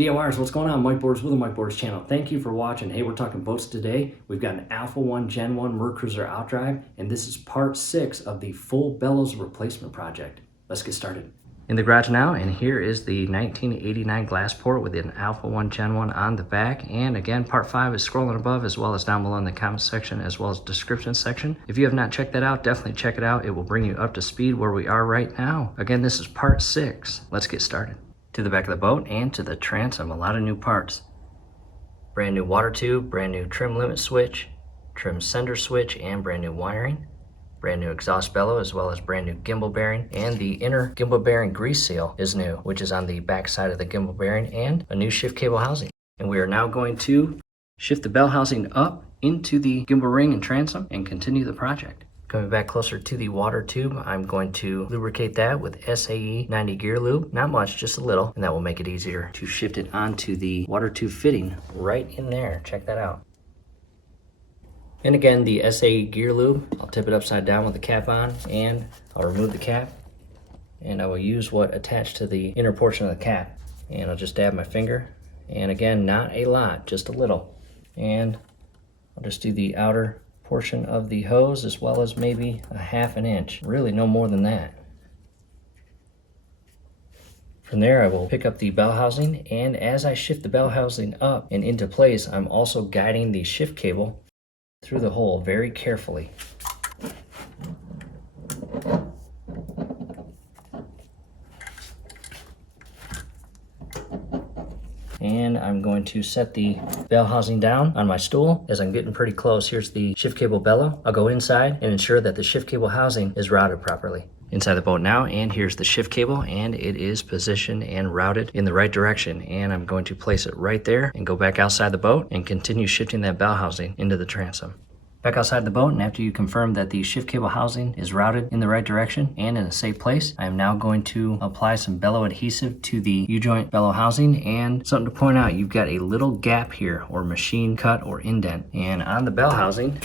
DIYers, what's going on? Mike Boards with the Mike Boards channel. Thank you for watching. Hey, we're talking boats today. We've got an Alpha 1 Gen 1 Mercruiser outdrive, and this is part 6 of the full bellows replacement project. Let's get started. In the garage now, and here is the 1989 glass port with an Alpha 1 Gen 1 on the back. And again, part 5 is scrolling above as well as down below in the comment section as well as description section. If you have not checked that out, definitely check it out. It will bring you up to speed where we are right now. Again, this is part 6. Let's get started. To the back of the boat and to the transom, a lot of new parts. Brand new water tube, brand new trim limit switch, trim sender switch, and brand new wiring. Brand new exhaust bellow as well as brand new gimbal bearing, and the inner gimbal bearing grease seal is new, which is on the back side of the gimbal bearing, and a new shift cable housing. And we are now going to shift the bell housing up into the gimbal ring and transom and continue the project. Coming back closer to the water tube, I'm going to lubricate that with SAE 90 gear lube. Not much, just a little, and that will make it easier to shift it onto the water tube fitting right in there. Check that out. And again, the SAE gear lube, I'll tip it upside down with the cap on, and I'll remove the cap, and I will use what attached to the inner portion of the cap. And I'll just dab my finger, and again, not a lot, just a little. And I'll just do the outer portion of the hose as well as maybe a ½ inch, really no more than that. From there I will pick up the bell housing, and as I shift the bell housing up and into place, I'm also guiding the shift cable through the hole very carefully. And I'm going to set the bell housing down on my stool as I'm getting pretty close. Here's the shift cable bellow. I'll go inside and ensure that the shift cable housing is routed properly. Inside the boat now, and here's the shift cable, and it is positioned and routed in the right direction. And I'm going to place it right there and go back outside the boat and continue shifting that bell housing into the transom. Back outside the boat, and after you confirm that the shift cable housing is routed in the right direction and in a safe place, I am now going to apply some bellow adhesive to the U-joint bellow housing. And something to point out, you've got a little gap here, or machine cut or indent. And on the bell housing,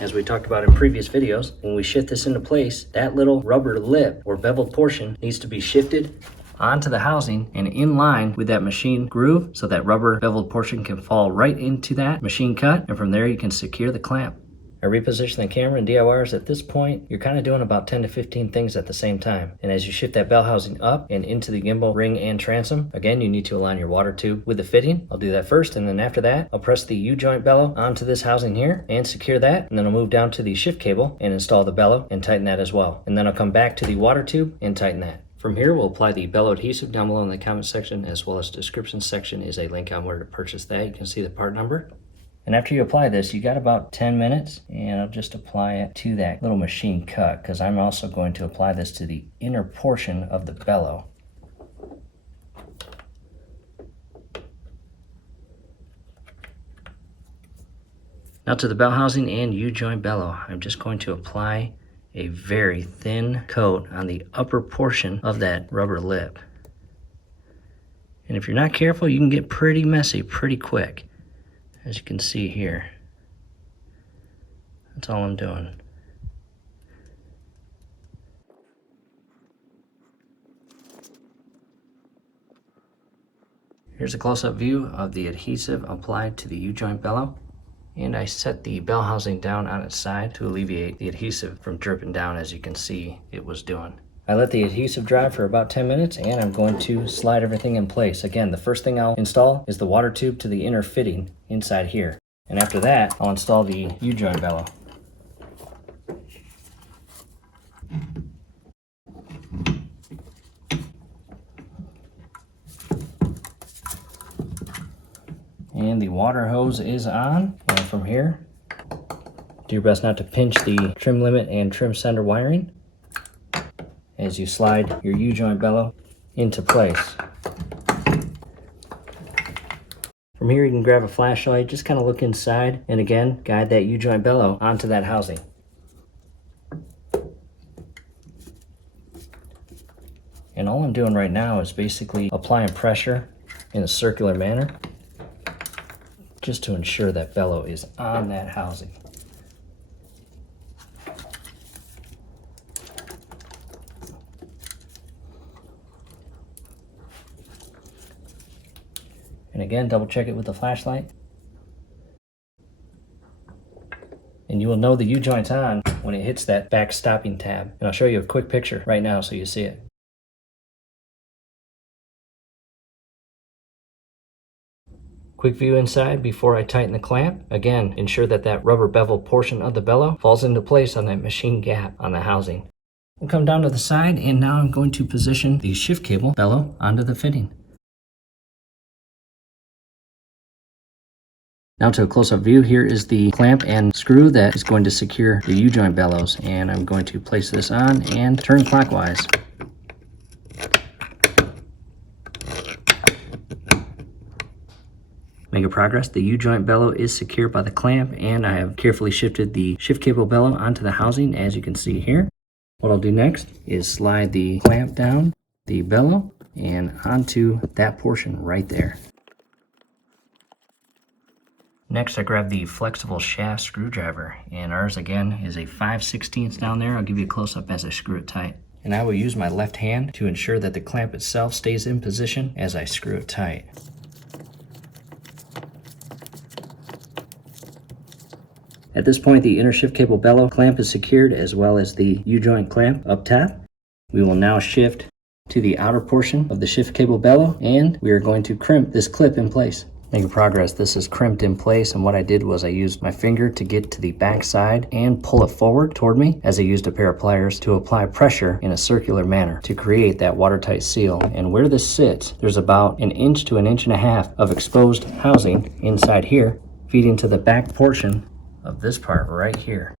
as we talked about in previous videos, when we shift this into place, that little rubber lip or beveled portion needs to be shifted onto the housing and in line with that machine groove so that rubber beveled portion can fall right into that machine cut, and from there you can secure the clamp. I reposition the camera, and DIYers, at this point, you're kind of doing about 10 to 15 things at the same time. And as you shift that bell housing up and into the gimbal ring and transom, again, you need to align your water tube with the fitting. I'll do that first, and then after that, I'll press the U-joint bellow onto this housing here and secure that. And then I'll move down to the shift cable and install the bellow and tighten that as well. And then I'll come back to the water tube and tighten that. From here, we'll apply the bellow adhesive. Down below in the comment section as well as description section is a link on where to purchase that. You can see the part number. And after you apply this, you got about 10 minutes, and I'll just apply it to that little machine cut, because I'm also going to apply this to the inner portion of the bellow. Now to the bell housing and U-joint bellow, I'm just going to apply a very thin coat on the upper portion of that rubber lip. And if you're not careful, you can get pretty messy pretty quick. As you can see here, that's all I'm doing. Here's a close-up view of the adhesive applied to the U-joint bellow. And I set the bell housing down on its side to alleviate the adhesive from dripping down, as you can see it was doing. I let the adhesive dry for about 10 minutes, and I'm going to slide everything in place. Again, the first thing I'll install is the water tube to the inner fitting inside here. And after that, I'll install the U-joint bellow. And the water hose is on. And from here, do your best not to pinch the trim limit and trim sender wiring as you slide your U-joint bellow into place. From here you can grab a flashlight, just kind of look inside, and again, guide that U-joint bellow onto that housing. And all I'm doing right now is basically applying pressure in a circular manner, just to ensure that bellow is on that housing. And again, double check it with the flashlight. And you will know the U-joint's on when it hits that back stopping tab. And I'll show you a quick picture right now so you see it. Quick view inside before I tighten the clamp. Again, ensure that that rubber bevel portion of the bellow falls into place on that machine gap on the housing. We'll come down to the side, and now I'm going to position the shift cable bellow onto the fitting. Now to a close-up view, here is the clamp and screw that is going to secure the U-joint bellows, and I'm going to place this on and turn clockwise. Making progress. The U-joint bellow is secured by the clamp, and I have carefully shifted the shift cable bellow onto the housing, as you can see here. What I'll do next is slide the clamp down the bellow and onto that portion right there. Next, I grab the flexible shaft screwdriver, and ours again is a 5/16 down there. I'll give you a close-up as I screw it tight. And I will use my left hand to ensure that the clamp itself stays in position as I screw it tight. At this point, the inner shift cable bellow clamp is secured, as well as the U-joint clamp up top. We will now shift to the outer portion of the shift cable bellow, and we are going to crimp this clip in place. Making progress. This is crimped in place, and what I did was I used my finger to get to the back side and pull it forward toward me, as I used a pair of pliers to apply pressure in a circular manner to create that watertight seal. And where this sits, there's about 1 inch to 1.5 inches of exposed housing inside here, feeding to the back portion of this part right here.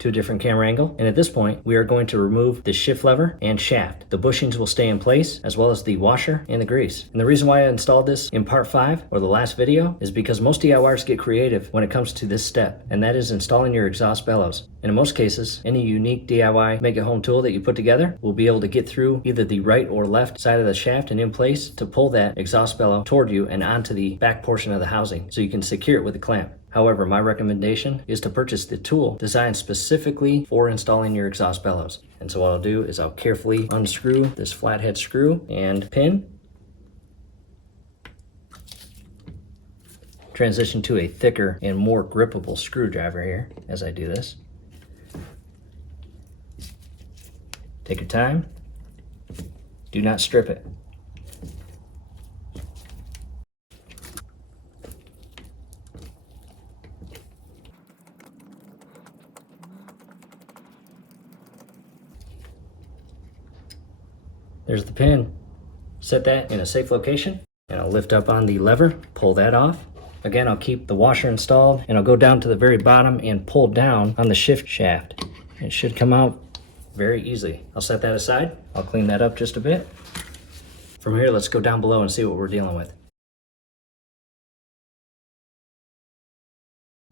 To a different camera angle, and at this point we are going to remove the shift lever and shaft. The bushings will stay in place, as well as the washer and the grease. And the reason why I installed this in part 5 or the last video is because most DIYers get creative when it comes to this step, and that is installing your exhaust bellows. And in most cases, any unique DIY make at home tool that you put together will be able to get through either the right or left side of the shaft and in place to pull that exhaust bellow toward you and onto the back portion of the housing, so you can secure it with a clamp. However, my recommendation is to purchase the tool designed specifically for installing your exhaust bellows. And so what I'll do is I'll carefully unscrew this flathead screw and pin. Transition to a thicker and more grippable screwdriver here as I do this. Take your time. Do not strip it. There's the pin. Set that in a safe location, and I'll lift up on the lever, pull that off. Again, I'll keep the washer installed, and I'll go down to the very bottom and pull down on the shift shaft. It should come out very easily. I'll set that aside. I'll clean that up just a bit. From here, let's go down below and see what we're dealing with.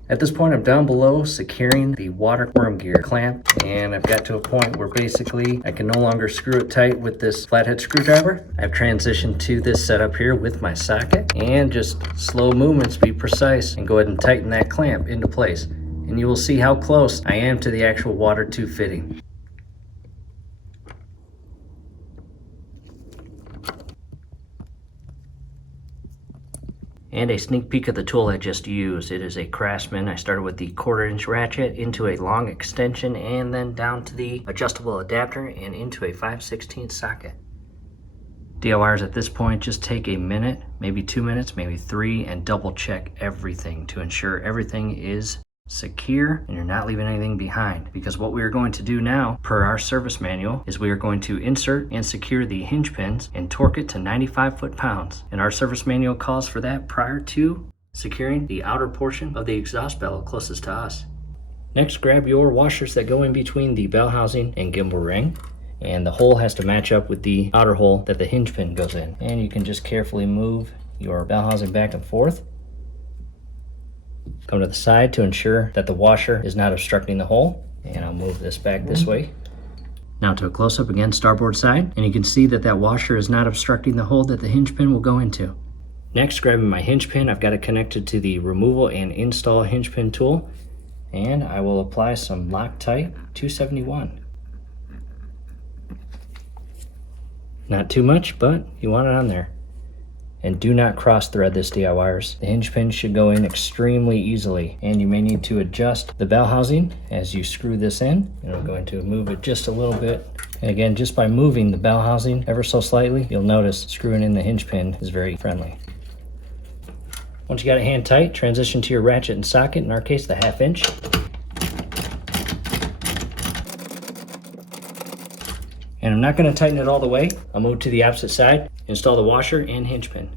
At this point, I'm down below securing the water worm gear clamp, and I've got to a point where basically I can no longer screw it tight with this flathead screwdriver. I've transitioned to this setup here with my socket, and just slow movements, be precise, and go ahead and tighten that clamp into place. And you will see how close I am to the actual water tube fitting. And a sneak peek of the tool I just used. It is a Craftsman. I started with the 1/4 inch ratchet into a long extension, and then down to the adjustable adapter and into a 5/16 socket. DIYers at this point, just take a minute, maybe 2 minutes, maybe 3, and double check everything to ensure everything is secure and you're not leaving anything behind. Because what we are going to do now, per our service manual, is we are going to insert and secure the hinge pins and torque it to 95 foot-pounds. And our service manual calls for that prior to securing the outer portion of the exhaust bellow closest to us. Next, grab your washers that go in between the bell housing and gimbal ring, and the hole has to match up with the outer hole that the hinge pin goes in. And you can just carefully move your bell housing back and forth. Come to the side to ensure that the washer is not obstructing the hole, and I'll move this back this way. Now to a close-up again, starboard side, and you can see that that washer is not obstructing the hole that the hinge pin will go into. Next, grabbing my hinge pin, I've got it connected to the removal and install hinge pin tool, and I will apply some Loctite 271. Not too much, but you want it on there. And do not cross thread this, DIYers. The hinge pin should go in extremely easily, and you may need to adjust the bell housing as you screw this in. And I'm going to move it just a little bit. And again, just by moving the bell housing ever so slightly, you'll notice screwing in the hinge pin is very friendly. Once you got it hand tight, transition to your ratchet and socket, in our case the 1/2 inch. And I'm not going to tighten it all the way. I'll move to the opposite side, install the washer and hinge pin.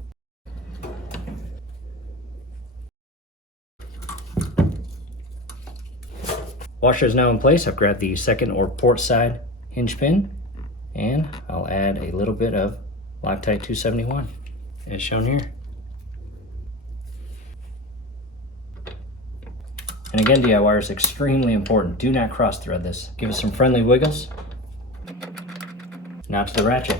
Washer is now in place. I've grabbed the second or port side hinge pin, and I'll add a little bit of Loctite 271 as shown here. And again, DIY is extremely important. Do not cross thread this. Give it some friendly wiggles. Now to the ratchet.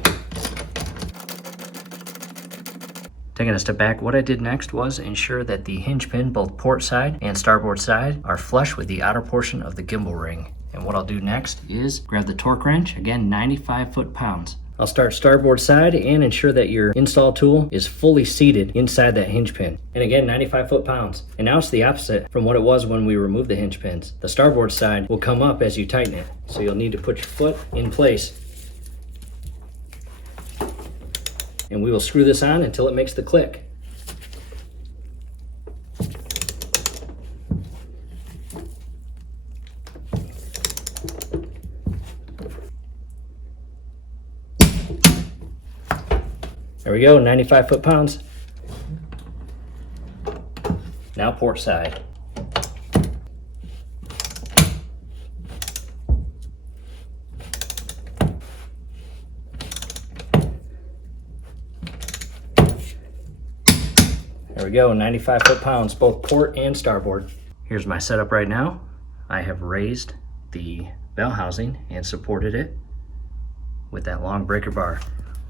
Taking a step back, what I did next was ensure that the hinge pin, both port side and starboard side, are flush with the outer portion of the gimbal ring. And what I'll do next is grab the torque wrench, again 95 foot-pounds. I'll start starboard side and ensure that your install tool is fully seated inside that hinge pin. And again, 95 foot-pounds. And now it's the opposite from what it was when we removed the hinge pins. The starboard side will come up as you tighten it. So you'll need to put your foot in place. And we will screw this on until it makes the click. There we go, 95 foot-pounds. Now port side. There we go, 95 foot-pounds, both port and starboard. Here's my setup right now. I have raised the bell housing and supported it with that long breaker bar.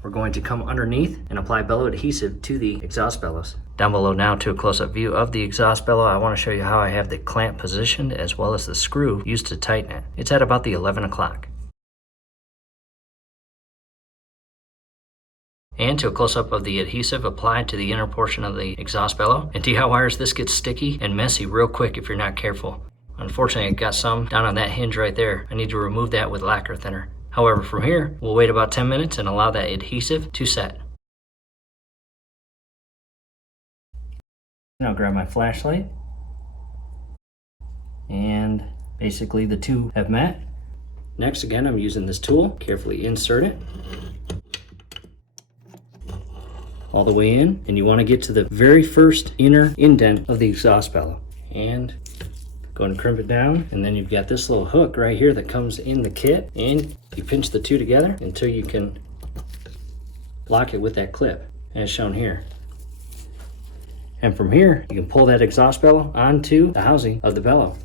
We're going to come underneath and apply bellow adhesive to the exhaust bellows. Down below now to a close-up view of the exhaust bellow, I want to show you how I have the clamp positioned as well as the screw used to tighten it. It's at about the 11 o'clock. And to a close-up of the adhesive applied to the inner portion of the exhaust bellow. And DIYers, this gets sticky and messy real quick if you're not careful. Unfortunately, I got some down on that hinge right there. I need to remove that with lacquer thinner. However, from here, we'll wait about 10 minutes and allow that adhesive to set. Now grab my flashlight. And basically the two have met. Next, again, I'm using this tool. Carefully insert it all the way in, and you want to get to the very first inner indent of the exhaust bellow. And go and crimp it down, and then you've got this little hook right here that comes in the kit, and you pinch the two together until you can lock it with that clip, as shown here. And from here, you can pull that exhaust bellow onto the housing of the bellow.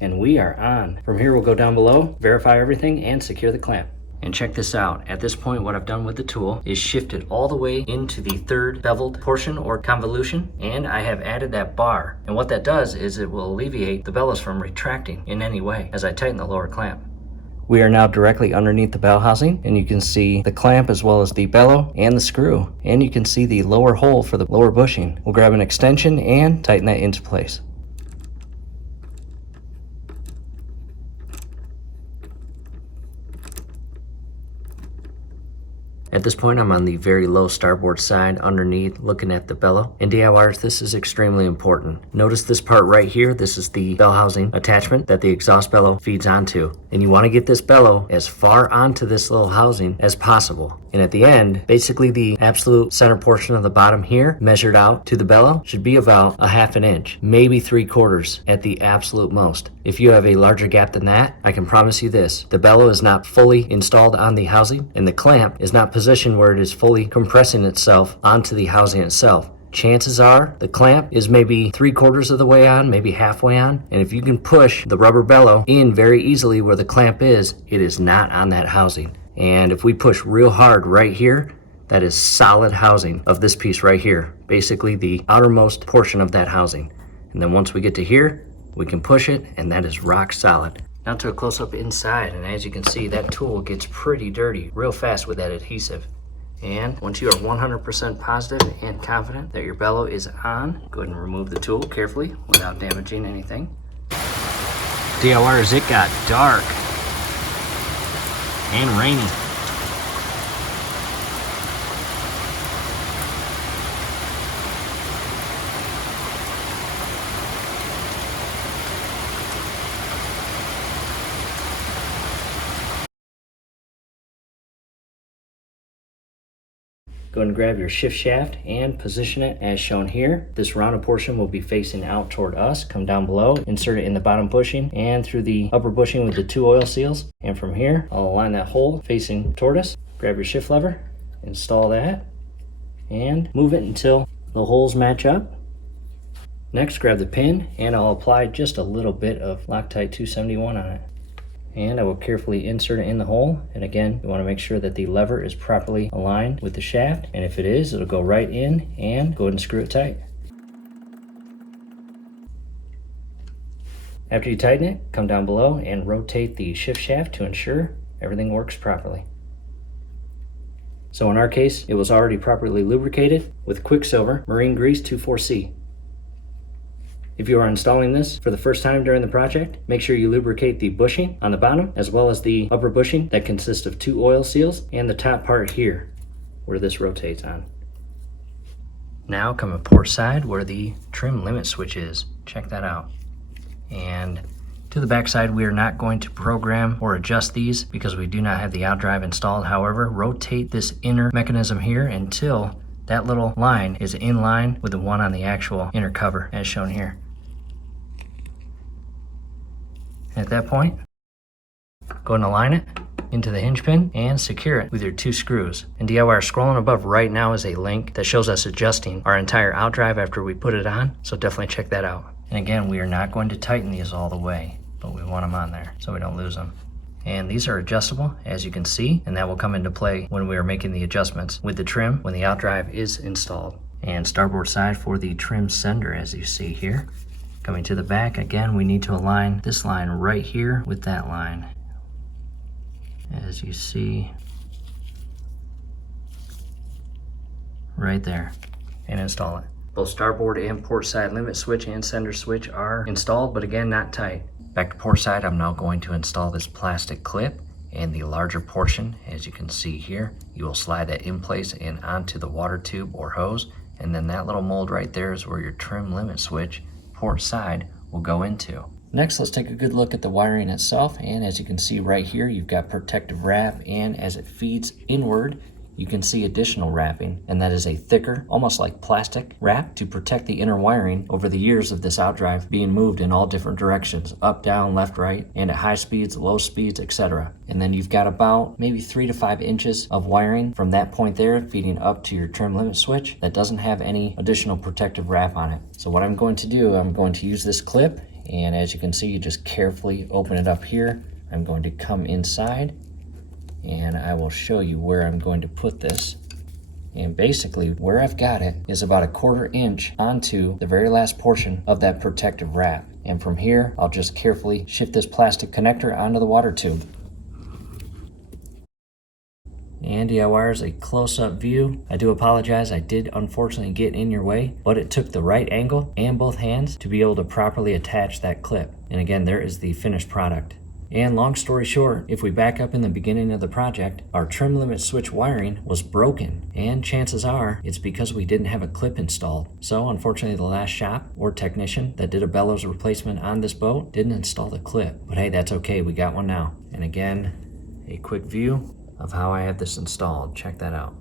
And we are on. From here, we'll go down below, verify everything, and secure the clamp. And check this out. At this point, what I've done with the tool is shifted all the way into the third beveled portion or convolution, and I have added that bar. And what that does is it will alleviate the bellows from retracting in any way as I tighten the lower clamp. We are now directly underneath the bell housing, and you can see the clamp as well as the bellow and the screw. And you can see the lower hole for the lower bushing. We'll grab an extension and tighten that into place. At this point, I'm on the very low starboard side underneath looking at the bellow. And DIYers, this is extremely important. Notice this part right here. This is the bell housing attachment that the exhaust bellow feeds onto. And you want to get this bellow as far onto this little housing as possible. And at the end, basically the absolute center portion of the bottom here, measured out to the bellow, should be about 1/2 inch, maybe 3/4 at the absolute most. If you have a larger gap than that, I can promise you this: the bellow is not fully installed on the housing, and the clamp is not positioned where it is fully compressing itself onto the housing itself. Chances are the clamp is maybe 3/4 of the way on, maybe halfway on, and if you can push the rubber bellow in very easily where the clamp is, it is not on that housing. And if we push real hard right here, that is solid housing of this piece right here, basically the outermost portion of that housing. And then once we get to here, we can push it, and that is rock solid. Now to a close-up inside, and as you can see, that tool gets pretty dirty real fast with that adhesive. And once you are 100% positive and confident that your bellow is on, go ahead and remove the tool carefully without damaging anything. DIYers, it got dark and rainy. Go ahead and grab your shift shaft and position it as shown here. This rounded portion will be facing out toward us. Come down below, insert it in the bottom bushing and through the upper bushing with the 2 oil seals. And from here, I'll align that hole facing toward us. Grab your shift lever, install that, and move it until the holes match up. Next, grab the pin and I'll apply just a little bit of Loctite 271 on it. And I will carefully insert it in the hole. And again, you want to make sure that the lever is properly aligned with the shaft. And if it is, it'll go right in, and go ahead and screw it tight. After you tighten it, come down below and rotate the shift shaft to ensure everything works properly. So in our case, it was already properly lubricated with Quicksilver Marine Grease 24C. If you are installing this for the first time during the project, make sure you lubricate the bushing on the bottom as well as the upper bushing that consists of 2 oil seals and the top part here where this rotates on. Now come to port side where the trim limit switch is. Check that out. And to the back side, we are not going to program or adjust these because we do not have the outdrive installed. However, rotate this inner mechanism here until that little line is in line with the one on the actual inner cover as shown here. At that point, go and align it into the hinge pin and secure it with your 2 screws. And DIYer, scrolling above right now is a link that shows us adjusting our entire outdrive after we put it on, so definitely check that out. And again, we are not going to tighten these all the way, but we want them on there so we don't lose them. And these are adjustable, as you can see, and that will come into play when we are making the adjustments with the trim when the outdrive is installed. And starboard side for the trim sender, as you see here. Coming to the back, again, we need to align this line right here with that line. As you see, right there, and install it. Both starboard and port side limit switch and sender switch are installed, but again, not tight. Back to port side, I'm now going to install this plastic clip and the larger portion. As you can see here, you will slide that in place and onto the water tube or hose, and then that little mold right there is where your trim limit switch port side will go into. Next, let's take a good look at the wiring itself, and as you can see right here, you've got protective wrap, and as it feeds inward, you can see additional wrapping, and that is a thicker, almost like plastic wrap to protect the inner wiring over the years of this outdrive being moved in all different directions, up, down, left, right, and at high speeds, low speeds, etc. And then you've got about maybe 3 to 5 inches of wiring from that point there feeding up to your trim limit switch that doesn't have any additional protective wrap on it. So what I'm going to do, I'm going to use this clip, and as you can see, you just carefully open it up here. I'm going to come inside and I will show you where I'm going to put this. And basically where I've got it is about 1/4 inch onto the very last portion of that protective wrap. And from here, I'll just carefully shift this plastic connector onto the water tube. And DIYers, a close-up view. I do apologize, I did unfortunately get in your way, but it took the right angle and both hands to be able to properly attach that clip. And again, there is the finished product. And long story short, if we back up in the beginning of the project, our trim limit switch wiring was broken, and chances are it's because we didn't have a clip installed. So unfortunately, the last shop or technician that did a bellows replacement on this boat didn't install the clip. But hey, that's okay, we got one now. And again, a quick view of how I have this installed. Check that out.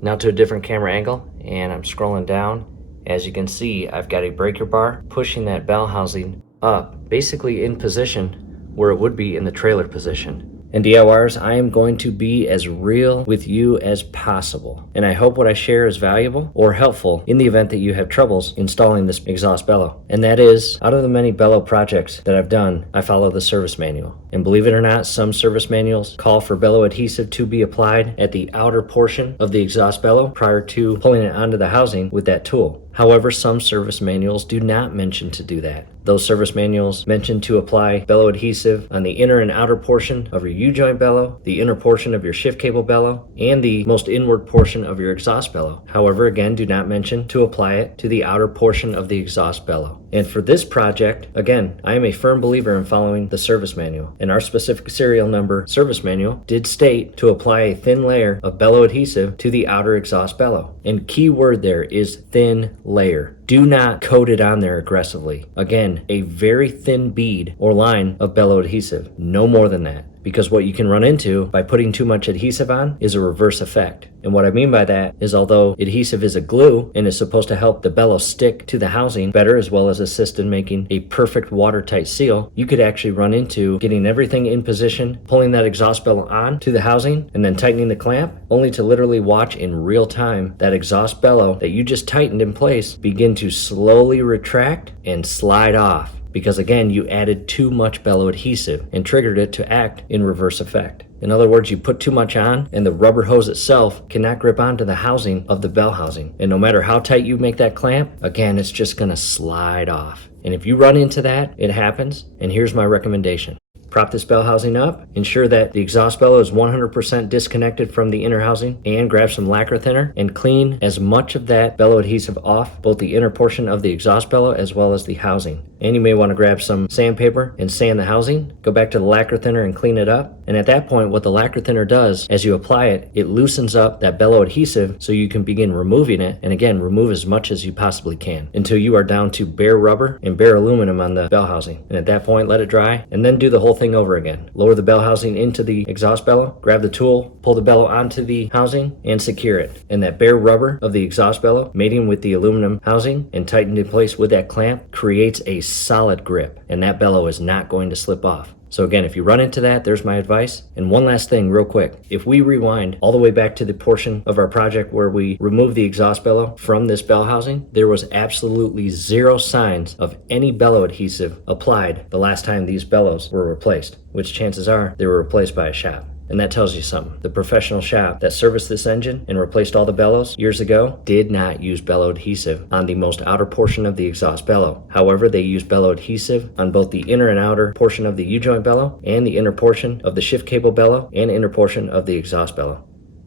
Now to a different camera angle, and I'm scrolling down. As you can see, I've got a breaker bar pushing that bell housing up, basically in position where it would be in the trailer position. And DIYers, I am going to be as real with you as possible. And I hope what I share is valuable or helpful in the event that you have troubles installing this exhaust bellow. And that is, out of the many bellow projects that I've done, I follow the service manual. And believe it or not, some service manuals call for bellow adhesive to be applied at the outer portion of the exhaust bellow prior to pulling it onto the housing with that tool. However, some service manuals do not mention to do that. Those service manuals mention to apply bellow adhesive on the inner and outer portion of your U-joint bellow, the inner portion of your shift cable bellow, and the most inward portion of your exhaust bellow. However, again, do not mention to apply it to the outer portion of the exhaust bellow. And for this project, again, I am a firm believer in following the service manual. And our specific serial number service manual did state to apply a thin layer of bellow adhesive to the outer exhaust bellow. And key word there is thin layer. Do not coat it on there aggressively. Again, a very thin bead or line of bellow adhesive, no more than that. Because what you can run into by putting too much adhesive on is a reverse effect. And what I mean by that is, although adhesive is a glue and is supposed to help the bellow stick to the housing better as well as assist in making a perfect watertight seal, you could actually run into getting everything in position, pulling that exhaust bellow on to the housing, and then tightening the clamp, only to literally watch in real time that exhaust bellow that you just tightened in place begin to slowly retract and slide off. Because again, you added too much bellow adhesive and triggered it to act in reverse effect. In other words, you put too much on and the rubber hose itself cannot grip onto the housing of the bell housing. And no matter how tight you make that clamp, again, it's just gonna slide off. And if you run into that, it happens. And here's my recommendation. Prop this bell housing up, ensure that the exhaust bellow is 100% disconnected from the inner housing, and grab some lacquer thinner and clean as much of that bellow adhesive off both the inner portion of the exhaust bellow as well as the housing. And you may want to grab some sandpaper and sand the housing, go back to the lacquer thinner and clean it up. And at that point, what the lacquer thinner does, as you apply it, it loosens up that bellow adhesive so you can begin removing it. And again, remove as much as you possibly can until you are down to bare rubber and bare aluminum on the bell housing. And at that point, let it dry and then do the whole thing over again. Lower the bell housing into the exhaust bellow, grab the tool, pull the bellow onto the housing and secure it. And that bare rubber of the exhaust bellow mating with the aluminum housing and tightened in place with that clamp creates a solid grip, and that bellow is not going to slip off. So again, if you run into that, there's my advice. And one last thing real quick. If we rewind all the way back to the portion of our project where we removed the exhaust bellow from this bell housing, there was absolutely zero signs of any bellow adhesive applied the last time these bellows were replaced, which chances are they were replaced by a shop. And that tells you something. The professional shop that serviced this engine and replaced all the bellows years ago did not use bellow adhesive on the most outer portion of the exhaust bellow. However, they used bellow adhesive on both the inner and outer portion of the U-joint bellow and the inner portion of the shift cable bellow and inner portion of the exhaust bellow.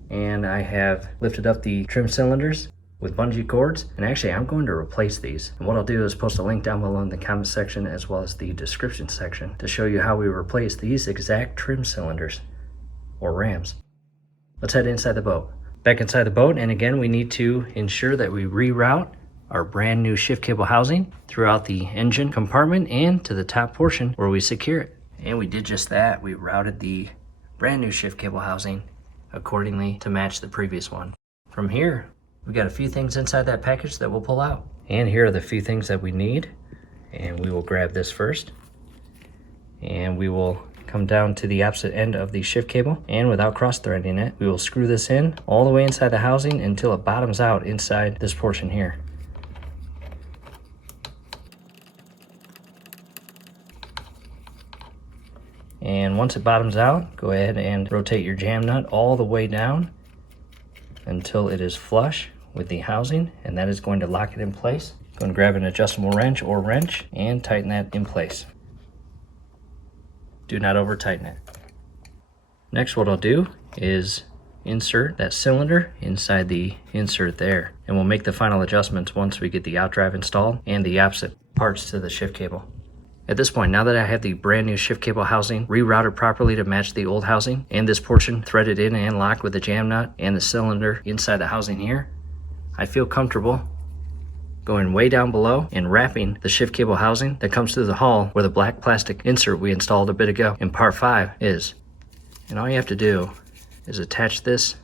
And I have lifted up the trim cylinders with bungee cords, and actually I'm going to replace these. And what I'll do is post a link down below in the comment section as well as the description section to show you how we replace these exact trim cylinders or rams. Let's head inside the boat. Back inside the boat, and again, we need to ensure that we reroute our brand new shift cable housing throughout the engine compartment and to the top portion where we secure it. And we did just that. We routed the brand new shift cable housing accordingly to match the previous one. From here, we got a few things inside that package that we'll pull out. And here are the few things that we need. And we will grab this first. And we will come down to the opposite end of the shift cable, and without cross-threading it, we will screw this in all the way inside the housing until it bottoms out inside this portion here. And once it bottoms out, go ahead and rotate your jam nut all the way down until it is flush with the housing, and that is going to lock it in place. Go and grab an adjustable wrench or wrench and tighten that in place. Do not over tighten it. Next, what I'll do is insert that cylinder inside the insert there, and we'll make the final adjustments once we get the outdrive installed and the opposite parts to the shift cable. At this point, now that I have the brand new shift cable housing rerouted properly to match the old housing, and this portion threaded in and locked with the jam nut and the cylinder inside the housing here, I feel comfortable going way down below and wrapping the shift cable housing that comes through the hull where the black plastic insert we installed a bit ago in part 5 is. And all you have to do is attach this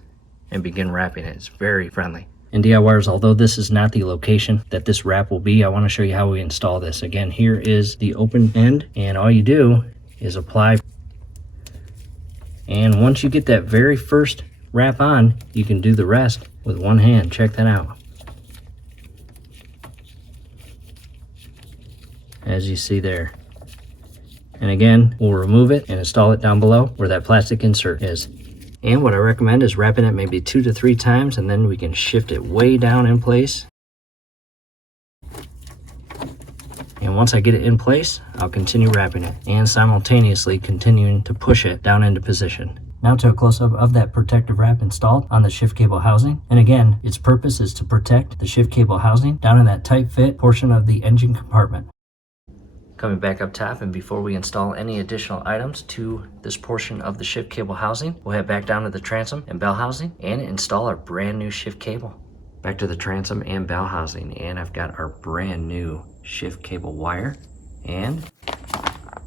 and begin wrapping it. It's very friendly. And DIYers, although this is not the location that this wrap will be, I want to show you how we install this. Again, here is the open end, and all you do is apply. And once you get that very first wrap on, you can do the rest with one hand. Check that out. As you see there. And again, we'll remove it and install it down below where that plastic insert is. And what I recommend is wrapping it maybe 2 to 3 times, and then we can shift it way down in place And once I get it in place, I'll continue wrapping it and simultaneously continuing to push it down into position. Now to a close-up of that protective wrap installed on the shift cable housing. And again, its purpose is to protect the shift cable housing down in that tight fit portion of the engine compartment. Coming back up top, and before we install any additional items to this portion of the shift cable housing, we'll head back down to the transom and bell housing and install our brand new shift cable. Back to the transom and bell housing, and I've got our brand new shift cable wire. And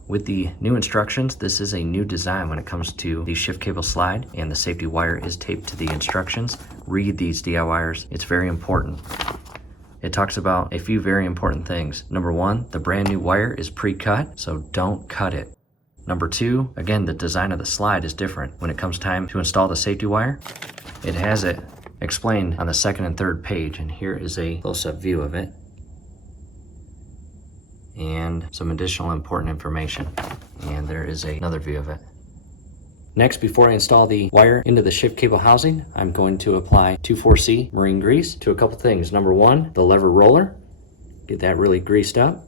with the new instructions, this is a new design when it comes to the shift cable slide, and the safety wire is taped to the instructions. Read these DIYers, it's very important. It talks about a few very important things. Number one, the brand new wire is pre-cut, so don't cut it. Number two, again, the design of the slide is different. When it comes time to install the safety wire, it has it explained on the second and third page, and here is a close-up view of it and some additional important information, and there is another view of it. Next, before I install the wire into the shift cable housing, I'm going to apply 2,4-C marine grease to a couple things. Number one, the lever roller, get that really greased up.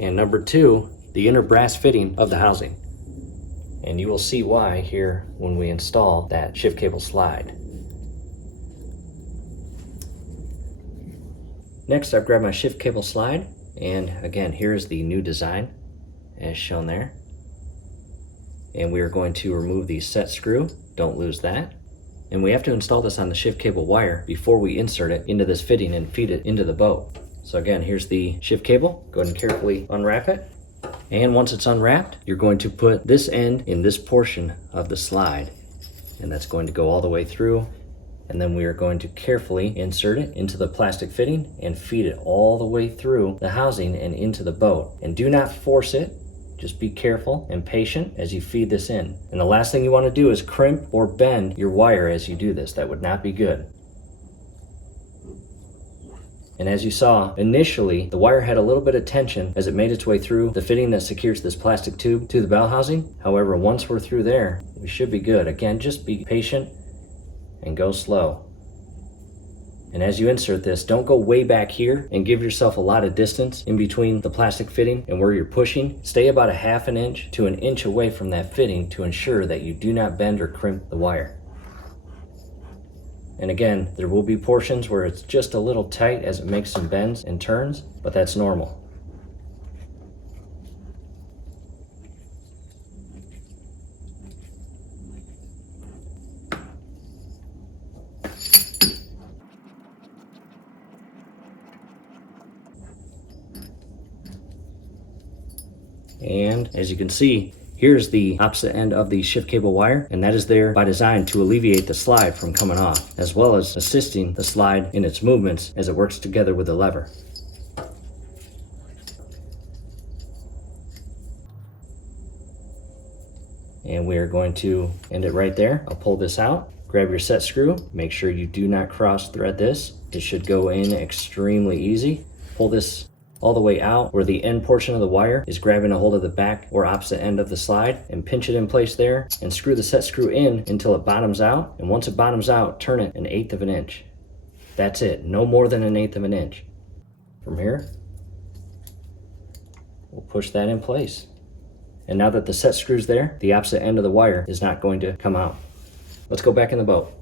And number two, the inner brass fitting of the housing. And you will see why here when we install that shift cable slide. Next, I've grabbed my shift cable slide, and again, here is the new design as shown there. And we are going to remove the set screw, don't lose that. And we have to install this on the shift cable wire before we insert it into this fitting and feed it into the boat. So again, here's the shift cable. Go ahead and carefully unwrap it. And once it's unwrapped, you're going to put this end in this portion of the slide. And that's going to go all the way through. And then we are going to carefully insert it into the plastic fitting and feed it all the way through the housing and into the boat. And do not force it. Just be careful and patient as you feed this in. And the last thing you want to do is crimp or bend your wire as you do this. That would not be good. And as you saw, initially, the wire had a little bit of tension as it made its way through the fitting that secures this plastic tube to the bell housing. However, once we're through there, we should be good. Again, just be patient and go slow. And as you insert this, don't go way back here and give yourself a lot of distance in between the plastic fitting and where you're pushing. Stay about 1/2 inch to 1 inch away from that fitting to ensure that you do not bend or crimp the wire. And again, there will be portions where it's just a little tight as it makes some bends and turns, but that's normal. And as you can see, here's the opposite end of the shift cable wire, and that is there by design to alleviate the slide from coming off, as well as assisting the slide in its movements as it works together with the lever. And we are going to end it right there. I'll pull this out, grab your set screw, make sure you do not cross thread this. It should go in extremely easy. Pull this all the way out where the end portion of the wire is grabbing a hold of the back or opposite end of the slide, and pinch it in place there and screw the set screw in until it bottoms out. And once it bottoms out, turn it 1/8 inch. That's it, no more than 1/8 inch. From here, we'll push that in place. And now that the set screw's there, the opposite end of the wire is not going to come out. Let's go back in the boat.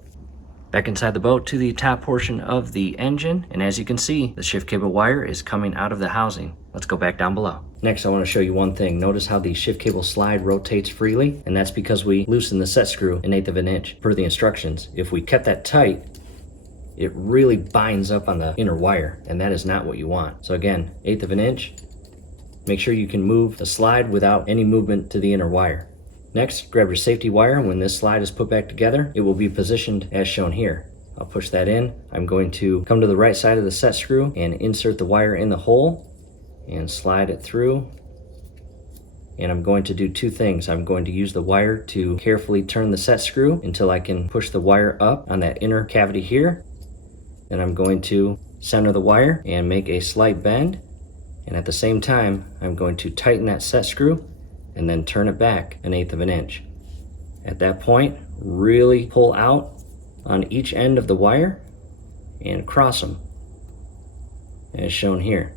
Back inside the boat to the top portion of the engine, and as you can see, the shift cable wire is coming out of the housing. Let's go back down below. Next, I want to show you one thing. Notice how the shift cable slide rotates freely, and that's because we loosened the set screw 1/8 inch per the instructions. If we kept that tight, it really binds up on the inner wire, and that is not what you want. So again, 1/8 inch. Make sure you can move the slide without any movement to the inner wire. Next, grab your safety wire. When this slide is put back together, it will be positioned as shown here. I'll push that in. I'm going to come to the right side of the set screw and insert the wire in the hole and slide it through. And I'm going to do two things. I'm going to use the wire to carefully turn the set screw until I can push the wire up on that inner cavity here. Then I'm going to center the wire and make a slight bend. And at the same time, I'm going to tighten that set screw and then turn it back 1/8 inch. At that point, really pull out on each end of the wire and cross them. as shown here.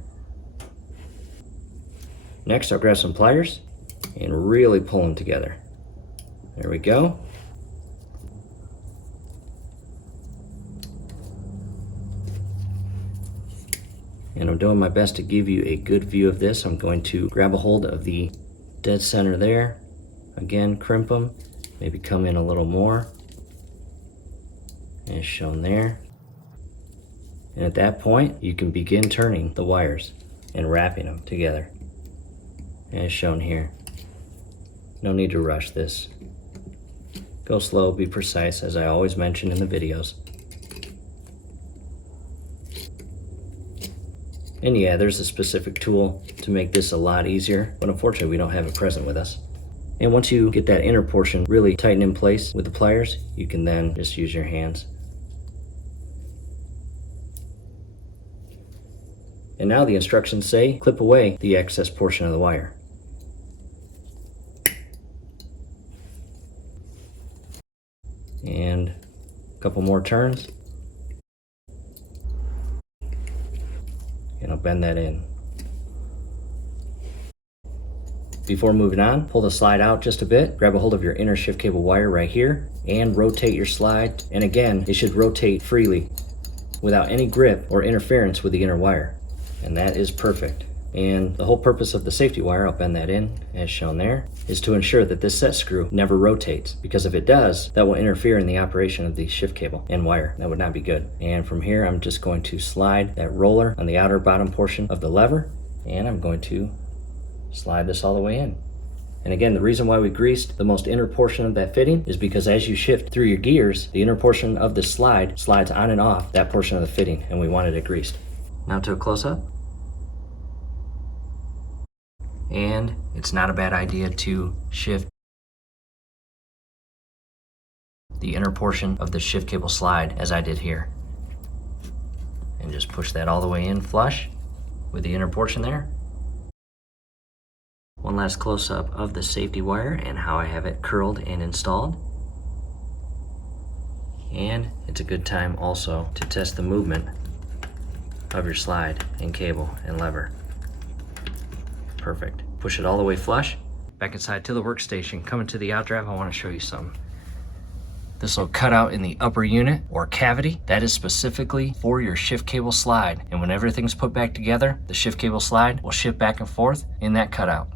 Next, I'll grab some pliers and really pull them together. There we go. And I'm doing my best to give you a good view of this. I'm going to grab a hold of the dead center there. Again, crimp them, maybe come in a little more, as shown there. And at that point, you can begin turning the wires and wrapping them together, as shown here. No need to rush this. Go slow, be precise, as I always mention in the videos. And yeah, there's a specific tool to make this a lot easier, but unfortunately we don't have it present with us. And once you get that inner portion really tightened in place with the pliers, you can then just use your hands. And now the instructions say, clip away the excess portion of the wire. And a couple more turns. And I'll bend that in. Before moving on, pull the slide out just a bit, grab a hold of your inner shift cable wire right here, and rotate your slide. And again, it should rotate freely without any grip or interference with the inner wire. And that is perfect. And the whole purpose of the safety wire, I'll bend that in as shown there, is to ensure that this set screw never rotates, because if it does, that will interfere in the operation of the shift cable and wire. That would not be good. And from here, I'm just going to slide that roller on the outer bottom portion of the lever, and I'm going to slide this all the way in. And again, the reason why we greased the most inner portion of that fitting is because as you shift through your gears, the inner portion of the slide slides on and off that portion of the fitting, and we wanted it greased. Now to a close-up. And it's not a bad idea to shift the inner portion of the shift cable slide as I did here. And just push that all the way in flush with the inner portion there. One last close-up of the safety wire and how I have it curled and installed. And it's a good time also to test the movement of your slide and cable and lever. Perfect. Push it all the way flush. Back inside to the workstation. Coming to the outdrive, I want to show you something. This little cutout in the upper unit or cavity, that is specifically for your shift cable slide. And when everything's put back together, the shift cable slide will shift back and forth in that cutout.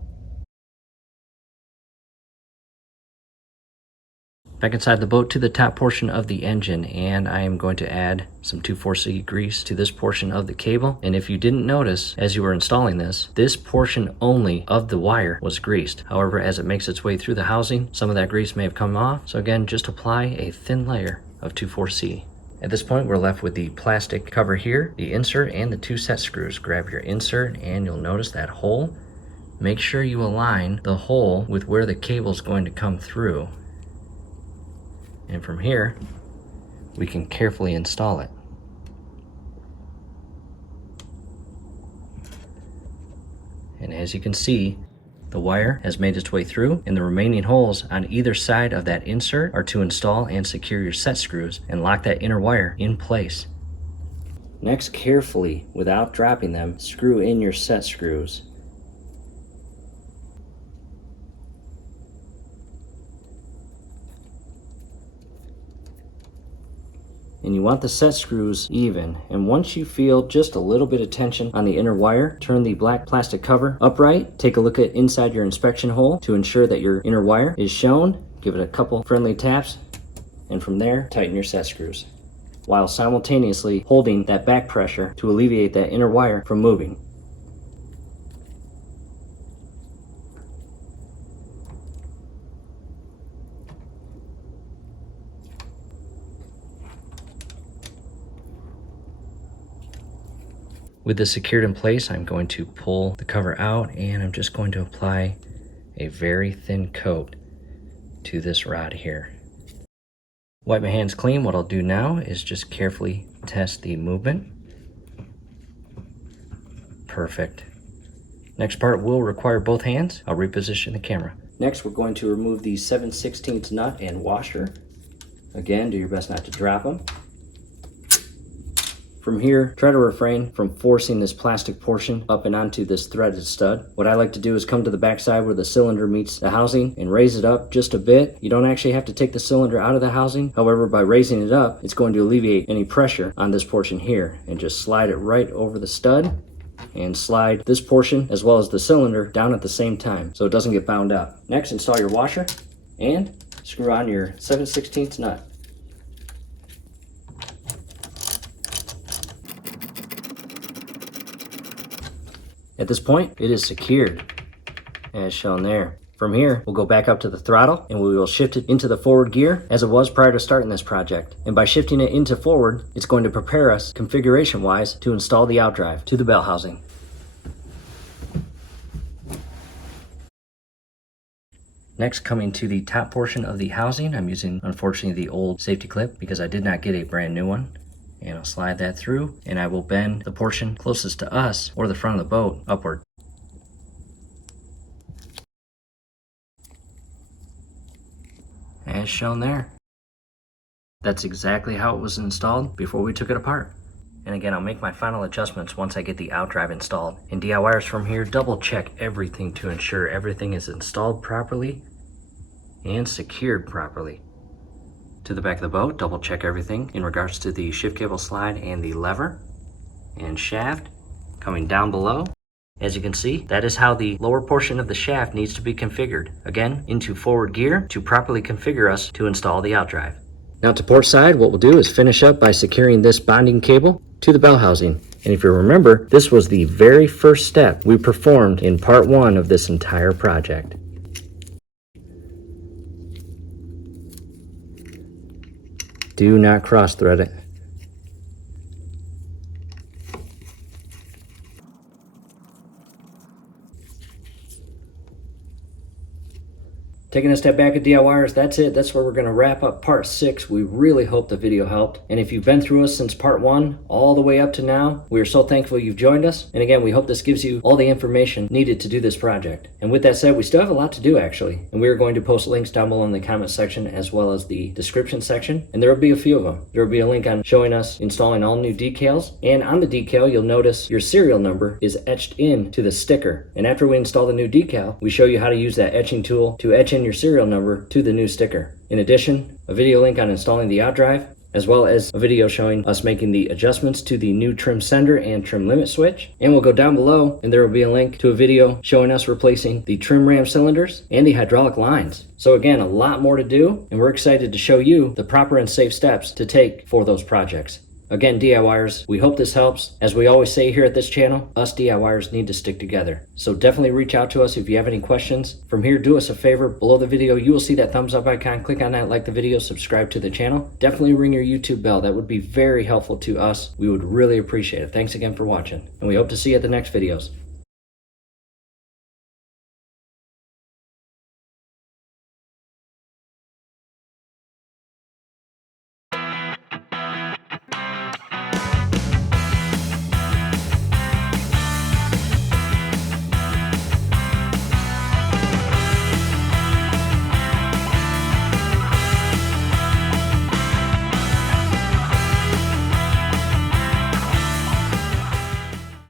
Back inside the boat to the top portion of the engine, and I am going to add some 2,4-C grease to this portion of the cable. And if you didn't notice as you were installing this portion only of the wire was greased. However, as it makes its way through the housing, some of that grease may have come off. So again, just apply a thin layer of 2,4-C. At this point, we're left with the plastic cover here, the insert, and the 2 set screws. Grab your insert and you'll notice that hole. Make sure you align the hole with where the cable is going to come through. And from here, we can carefully install it. And as you can see, the wire has made its way through, and the remaining holes on either side of that insert are to install and secure your set screws and lock that inner wire in place. Next, carefully, without dropping them, screw in your set screws. And you want the set screws even. And once you feel just a little bit of tension on the inner wire, turn the black plastic cover upright. Take a look at inside your inspection hole to ensure that your inner wire is shown. Give it a couple friendly taps, and from there, tighten your set screws, while simultaneously holding that back pressure to alleviate that inner wire from moving. With this secured in place, I'm going to pull the cover out, and I'm just going to apply a very thin coat to this rod here. Wipe my hands clean. What I'll do now is just carefully test the movement. Perfect. Next part will require both hands. I'll reposition the camera. Next, we're going to remove the 7/16 nut and washer. Again, do your best not to drop them. From here, try to refrain from forcing this plastic portion up and onto this threaded stud. What I like to do is come to the back side where the cylinder meets the housing and raise it up just a bit. You don't actually have to take the cylinder out of the housing. However, by raising it up, it's going to alleviate any pressure on this portion here, and just slide it right over the stud and slide this portion as well as the cylinder down at the same time so it doesn't get bound up. Next, install your washer and screw on your 7/16 nut. At this point, it is secured as shown there. From here, we'll go back up to the throttle and we will shift it into the forward gear as it was prior to starting this project. And by shifting it into forward, it's going to prepare us configuration-wise to install the outdrive to the bell housing. Next, coming to the top portion of the housing, I'm using, unfortunately, the old safety clip because I did not get a brand new one. And I'll slide that through, and I will bend the portion closest to us or the front of the boat upward. As shown there. That's exactly how it was installed before we took it apart. And again, I'll make my final adjustments once I get the outdrive installed. And DIYers from here, double check everything to ensure everything is installed properly and secured properly. To the back of the boat, double check everything in regards to the shift cable slide and the lever and shaft coming down below. As you can see, that is how the lower portion of the shaft needs to be configured. Again, into forward gear to properly configure us to install the outdrive. Now to port side, what we'll do is finish up by securing this bonding cable to the bell housing. And if you remember, this was the very first step we performed in part 1 of this entire project. Do not cross thread it. Taking a step back at DIYers, that's it. That's where we're going to wrap up part 6. We really hope the video helped. And if you've been through us since part 1 all the way up to now, we are so thankful you've joined us. And again, we hope this gives you all the information needed to do this project. And with that said, we still have a lot to do actually. And we are going to post links down below in the comment section as well as the description section. And there will be a few of them. There will be a link on showing us installing all new decals. And on the decal, you'll notice your serial number is etched into the sticker. And after we install the new decal, we show you how to use that etching tool to etch in your serial number to the new sticker. In addition, a video link on installing the outdrive, as well as a video showing us making the adjustments to the new trim sender and trim limit switch. And we'll go down below and there will be a link to a video showing us replacing the trim ram cylinders and the hydraulic lines. So again, a lot more to do, and we're excited to show you the proper and safe steps to take for those projects. Again, DIYers, we hope this helps. As we always say here at this channel, us DIYers need to stick together. So definitely reach out to us if you have any questions. From here, do us a favor. Below the video, you will see that thumbs up icon. Click on that, like the video, subscribe to the channel. Definitely ring your YouTube bell. That would be very helpful to us. We would really appreciate it. Thanks again for watching, and we hope to see you at the next videos.